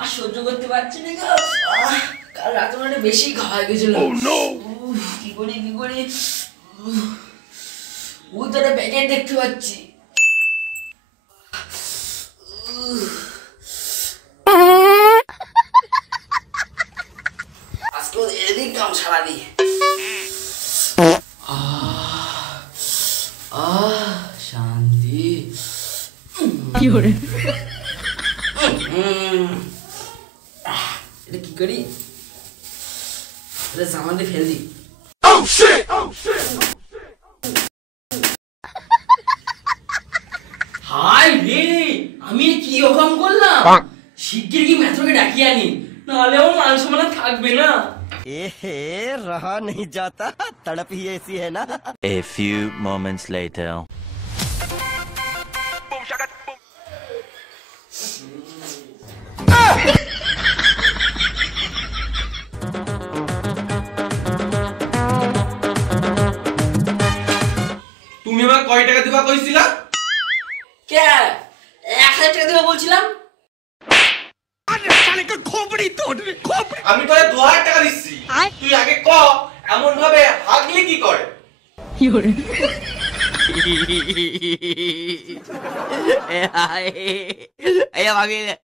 আর সহ্য করতে পারছি না গো। কাল রাতে মানে বেশি খাওয়া গেছিল। কি করি ওই তো একটা প্যাকেট দেখতে পাচ্ছি। আজকে এদিক কাম সারাদি। শান্তি। কি করে এটা কি করি? এটা সামান দিয়ে ফেল দি। হাই রে, আমি কি ওরকম করলাম? শিগগির কি মেথরকে ডাকিয়ে আনি, নাহলে আমার মান সম্মান থাকবে না। रहा नहीं जाता, तड़प ही ऐसी है ना। A few moments later. তুমি আমাকে কয় টাকা দিবা কইছিলা? কে 1000 টাকা দিবা বলছিলাম। আমি তোরে 2000 টাকা দিচ্ছি, তুই আগে ক এমন ভাবে হাগলি কি করে? কি করে Eh, ay, ay, ay,